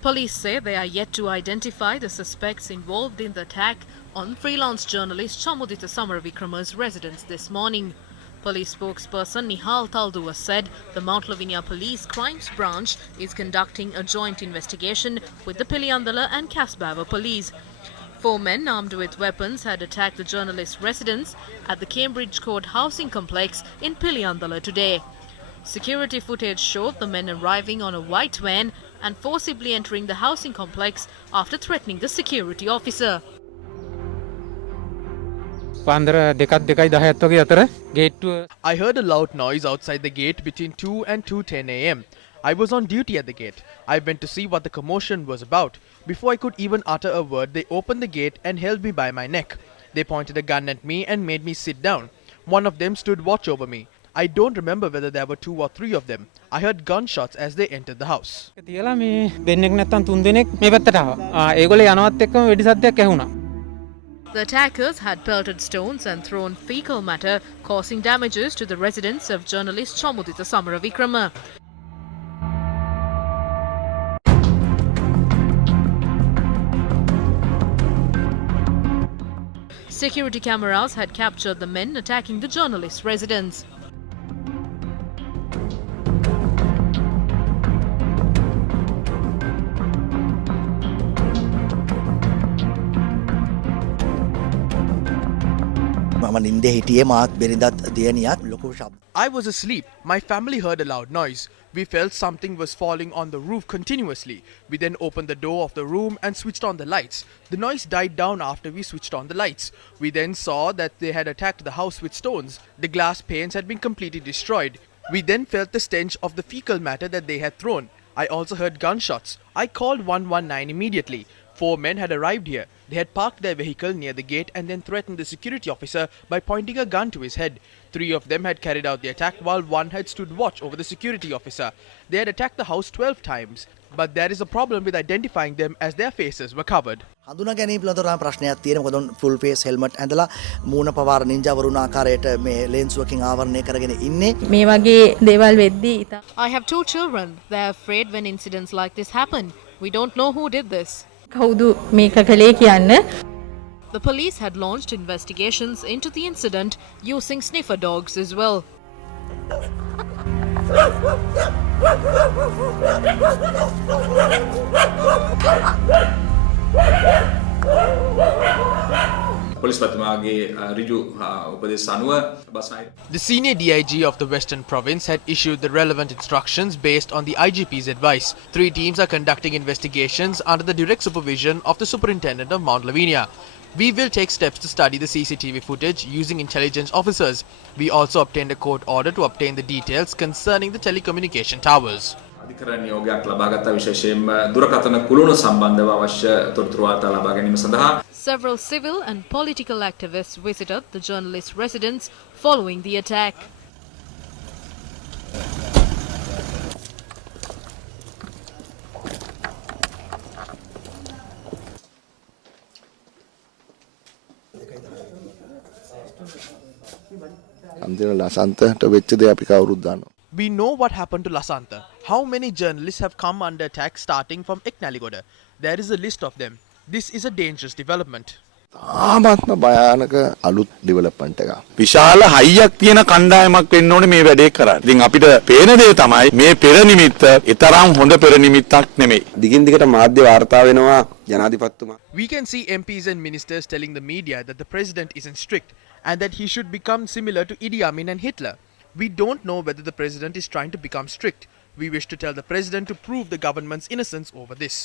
Police say they are yet to identify the suspects involved in the attack on freelance journalist Chamuditha Samarawickrama's residence this morning. Police spokesperson Nihal Talduwa said the Mount Lavinia Police Crimes Branch is conducting a joint investigation with the Piliyandala and Casbava police. 4 men armed with weapons had attacked the journalist's residence at the Cambridge Court housing complex in Piliyandala today. Security footage showed the men arriving on a white van and forcibly entering the housing complex after threatening the security officer. I heard a loud noise outside the gate between 2 and 2:10 a.m. I was on duty at the gate. I went to see what the commotion was about. Before I could even utter a word, they opened the gate and held me by my neck. They pointed a gun at me and made me sit down. One of them stood watch over me. I don't remember whether there were 2 or 3 of them. I heard gunshots as they entered the house. The attackers had pelted stones and thrown fecal matter, causing damages to the residence of journalist Chamuditha Samarawickrama. Security cameras had captured the men attacking the journalist's residence. I was asleep. My family heard a loud noise. We felt something was falling on the roof continuously. We then opened the door of the room and switched on the lights. The noise died down after we switched on the lights. We then saw that they had attacked the house with stones. The glass panes had been completely destroyed. We then felt the stench of the fecal matter that they had thrown. I also heard gunshots. I called 119 immediately. 4 men had arrived here. They had parked their vehicle near the gate and then threatened the security officer by pointing a gun to his head. 3 of them had carried out the attack while 1 had stood watch over the security officer. They had attacked the house 12 times. But there is a problem with identifying them as their faces were covered. හඳුනා ගැනීම පිළිබඳව ප්‍රශ්නයක් තියෙනවා. මොකද full face helmet ඇඳලා මූණ පවාර ninja වරුණ ආකාරයට මේ ලේන්සුවකින් ආවරණය කරගෙන ඉන්නේ. මේ වගේ දේවල් වෙද්දී I have 2 children. They are afraid when incidents like this happen. We don't know who did this. කවුද මේක කළේ කියන්න. The police had launched investigations into the incident using sniffer dogs as well. The senior DIG of the Western Province had issued the relevant instructions based on the IGP's advice. 3 teams are conducting investigations under the direct supervision of the Superintendent of Mount Lavinia. We will take steps to study the CCTV footage using intelligence officers. We also obtained a court order to obtain the details concerning the telecommunication towers. අධිකරණ නියෝගයක් ලබාගත්තා විශේෂයෙන්ම දුරකථන කුළුණු සම්බන්ධව අවශ්‍ය තොරතුරු වාර්තා ලබා ගැනීම සඳහා. Several civil and political activists visited the journalist's residence following the attack. We know what happened to Lasantha. How many journalists have come under attack starting from Eknaligoda? There is a list of them. This is a dangerous development. ආමත්ම භයානක අලුත් development එකක්. විශාල හයියක් තියෙන කණ්ඩායමක් වෙන්න ඕනේ මේ වැඩේ කරන්න. ඉතින් අපිට පේන දේ තමයි මේ පෙර නිමිත්ත ඊතරම් හොඳ පෙර නිමිත්තක් නෙමෙයි. දිගින් දිගට මාධ්‍ය වාර්තා වෙනවා ජනාධිපතිතුමා. We can see MPs and ministers telling the media that the president isn't strict and that he should become similar to Idi Amin and Hitler. We don't know whether the president is trying to become strict. We wish to tell the president to prove the government's innocence over this.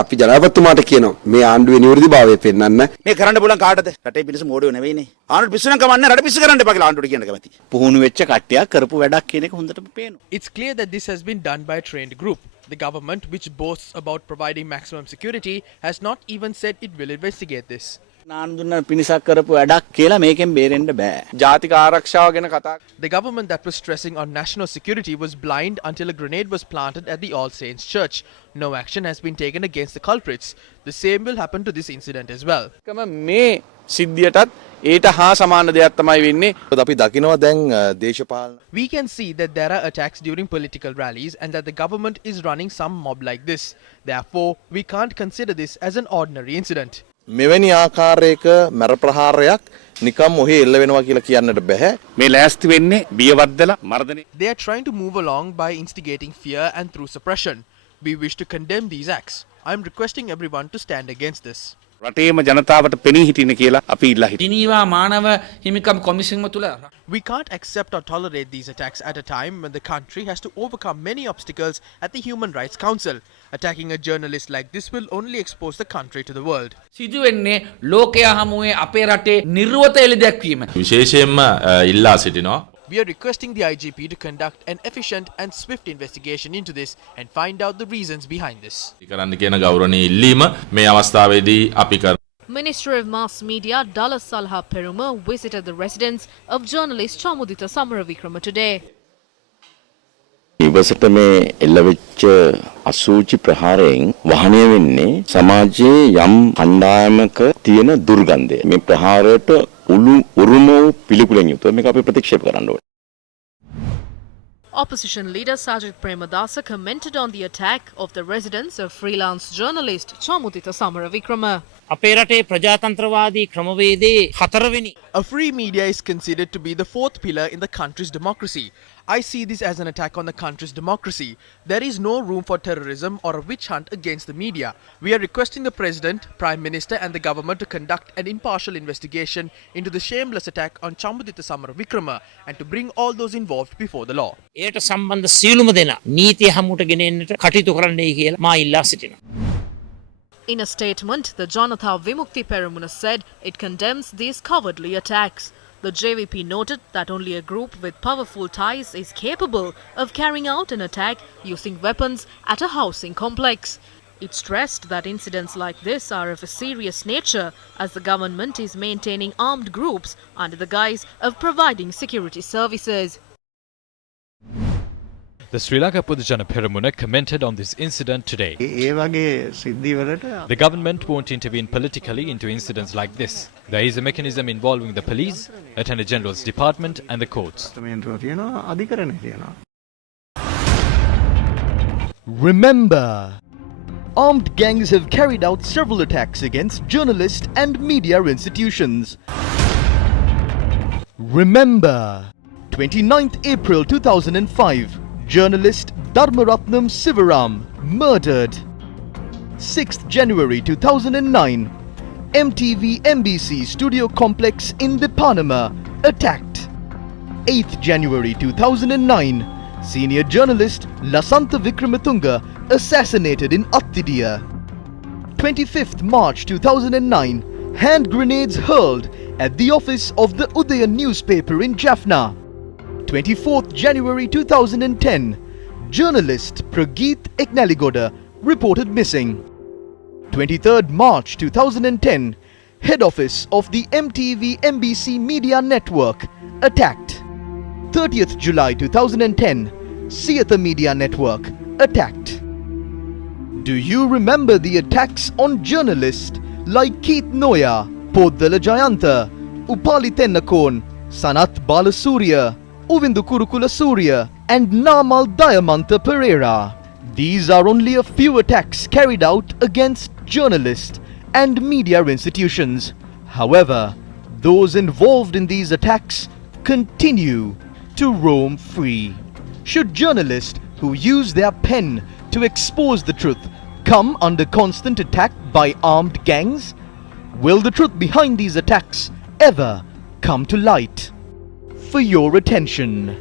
අපි ජනාධිපතිතුමාට කියනවා මේ ආණ්ඩුවේ නිවැරදිභාවය පෙන්වන්න. මේ කරන්න බලන් කාටද? රටේ පිරිස මෝඩයෝ නෙවෙයිනේ. ආණ්ඩුව පිස්සු නම් කමන්නේ රට පිස්සු කරන්න එපා කියලා ආණ්ඩුවට කියන්න කැමතියි. පුහුණු වෙච්ච කට්ටියක් කරපු වැඩක් කියන එක හොඳටම පේනවා. It's clear that this has been done by a trained group. The government, which boasts about providing maximum security, has not even said it will investigate this. නාන්දුන්න පිණිසක් කරපු වැඩක් කියලා මේකෙන් බේරෙන්න බෑ. ජාතික ආරක්ෂාව ගැන කතා The government that was stressing on national security was blind until a grenade was planted at the All Saints Church. No action has been taken against the culprits. The same will happen to this incident as well. මේ සිද්ධියටත් ඊට හා සමාන දෙයක් තමයි වෙන්නේ. අපි දකිනවා දැන් දේශපාලන We can see that there are attacks during political rallies and that the government is running some mob like this. Therefore, we can't consider this as an ordinary incident. මෙවැනි ආකාරයක මර ප්‍රහාරයක් නිකම් ඔහේ එල්ල වෙනවා කියලා කියන්නට බෑ. මේ ලෑස්ති වෙන්නේ බියවද්දලා මර්ධනය. They are trying to move along by instigating fear and through suppression. We wish to condemn these acts. I am requesting everyone to stand against this. රටේම ජනතාවට පෙනී හිටින්න කියලා අපි ඉල්ලා හිටියා. ජිනීවා මානව හිමිකම් කොමිසම තුල We can't accept or tolerate these attacks at a time when the country has to overcome many obstacles at the Human Rights Council. Attacking a journalist like this will only expose the country to the world. සිදු වෙන්නේ ලෝකයා හමුවේ අපේ රටේ නිර්වත එළි දැක්වීම. විශේෂයෙන්ම ඉල්ලා සිටිනවා. We are requesting the IGP to conduct an efficient and swift investigation into this and find out the reasons behind this. කරන්න කියන ගෞරවනීය ඉල්ලීම මේ අවස්ථාවේදී අපි කරනවා. Minister of Mass Media Dala Salha Peruma visited the residence of journalist Chamuditha Samarawickrama today. ඉවසට මේ එල්ලවෙච්ච අසූචි ප්‍රහාරයෙන් වහනය වෙන්නේ සමාජයේ යම් කණ්ඩායමක තියෙන දුර්ගන්ධය. මේ ප්‍රහාරයට උරුම වූ පිළිකුලෙන් යුතුව මේක අපි ප්‍රතික්ෂේප කරන්න ඕනේ. Opposition leader Sajid Premadasa commented on the attack of the residence of freelance journalist Chamuditha Samarawickrama. අපේ රටේ ප්‍රජාතන්ත්‍රවාදී ක්‍රමවේදයේ හතරවෙනි. A free media is considered to be the fourth pillar in the country's democracy. I see this as an attack on the country's democracy. There is no room for terrorism or a witch hunt against the media. We are requesting the President, Prime Minister and the government to conduct an impartial investigation into the shameless attack on Chamuditha Samarawickrama and to bring all those involved before the law. එයට සම්බන්ධ සියලුම දෙනා නීතිය හමුවට ගෙන එන්නට කටයුතු කරන්නයි කියලා මා ඉල්ලා සිටිනවා. In a statement, the Janatha Vimukti Peramuna said it condemns these cowardly attacks. The JVP noted that only a group with powerful ties is capable of carrying out an attack using weapons at a housing complex. It stressed that incidents like this are of a serious nature as the government is maintaining armed groups under the guise of providing security services. The Sri Lanka Pudujana Peramuna commented on this incident today. The government won't intervene politically into incidents like this. There is a mechanism involving the police, Attorney General's department and the courts. Remember, armed gangs have carried out several attacks against journalists and media institutions. Remember, 29th April 2005, journalist Dharmaratnam Sivaram murdered. 6th January 2009, MTV MBC studio complex in the Panama attacked. 8th January 2009, senior journalist Lasantha Vikramatunga assassinated in Attidia. 25th March 2009, hand grenades hurled at the office of the Udaya newspaper in Jaffna. 24th January 2010, journalist Prageet Eknaligoda reported missing. 23rd March 2010, head office of the MTV MBC Media Network attacked. 30th July 2010, Siatha Media Network attacked. Do you remember the attacks on journalists like Keith Noya, Poddala Jayantha, Upali Tennakon, Sanath Balasurya, Uvindu Kurukula Surya and Namal Dayamantha Pereira? These are only a few attacks carried out against journalists and media institutions. However, those involved in these attacks continue to roam free. Should journalists who use their pen to expose the truth come under constant attack by armed gangs? Will the truth behind these attacks ever come to light? For your attention.